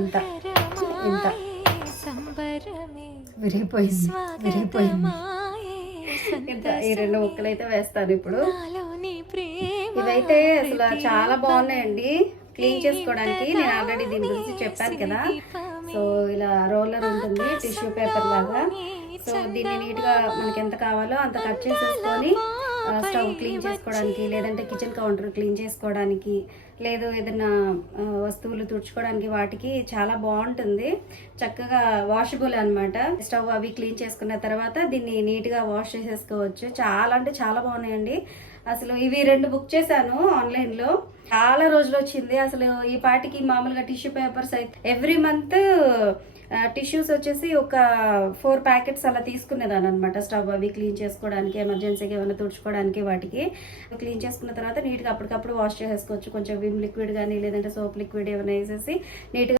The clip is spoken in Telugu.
ఇంత ఇంత విరిగిపోయింది విరిగిపోయింది. ఇంత ఈ 2 ముక్కలు అయితే వేస్తాను ఇప్పుడు. ఇవైతే అసలు చాలా బాగున్నాయండి క్లీన్ చేసుకోవడానికి. నేను ఆల్రెడీ దీని గురించి చెప్పాను కదా. సో ఇలా రోలర్ ఉంటుంది టిష్యూ పేపర్ లాగా. సో దీన్ని నీట్గా మనకి ఎంత కావాలో అంత కట్ చేసేసుకొని స్టవ్ క్లీన్ చేసుకోవడానికి, లేదంటే కిచెన్ కౌంటర్ క్లీన్ చేసుకోవడానికి, లేదు ఏదైనా వస్తువులు తుడుచుకోవడానికి వాటికి చాలా బాగుంటుంది. చక్కగా వాషబుల్ అనమాట. స్టవ్ అవి క్లీన్ చేసుకున్న తర్వాత దీన్ని నీట్గా వాష్ చేసేసుకోవచ్చు. చాలా అంటే చాలా బాగున్నాయండి. అసలు ఇవి 2 బుక్ చేశాను ఆన్లైన్లో. చాలా రోజులు వచ్చింది. అసలు ఈ పాటికి మామూలుగా టిష్యూ పేపర్స్ అయితే ఎవ్రీ మంత్ టిష్యూస్ వచ్చేసి ఒక 4 ప్యాకెట్స్ అలా తీసుకునేదాన్ని అనమాట. స్టవ్ అవి క్లీన్ చేసుకోవడానికి, ఎమర్జెన్సీగా ఏమైనా తుడుచుకోవడానికి వాటికి. క్లీన్ చేసుకున్న తర్వాత నీట్గా అప్పటికప్పుడు వాష్ చేసేసుకోవచ్చు. కొంచెం విమ్ లిక్విడ్ కానీ లేదంటే సోప్ లిక్విడ్ ఏమైనా వేసేసి నీట్గా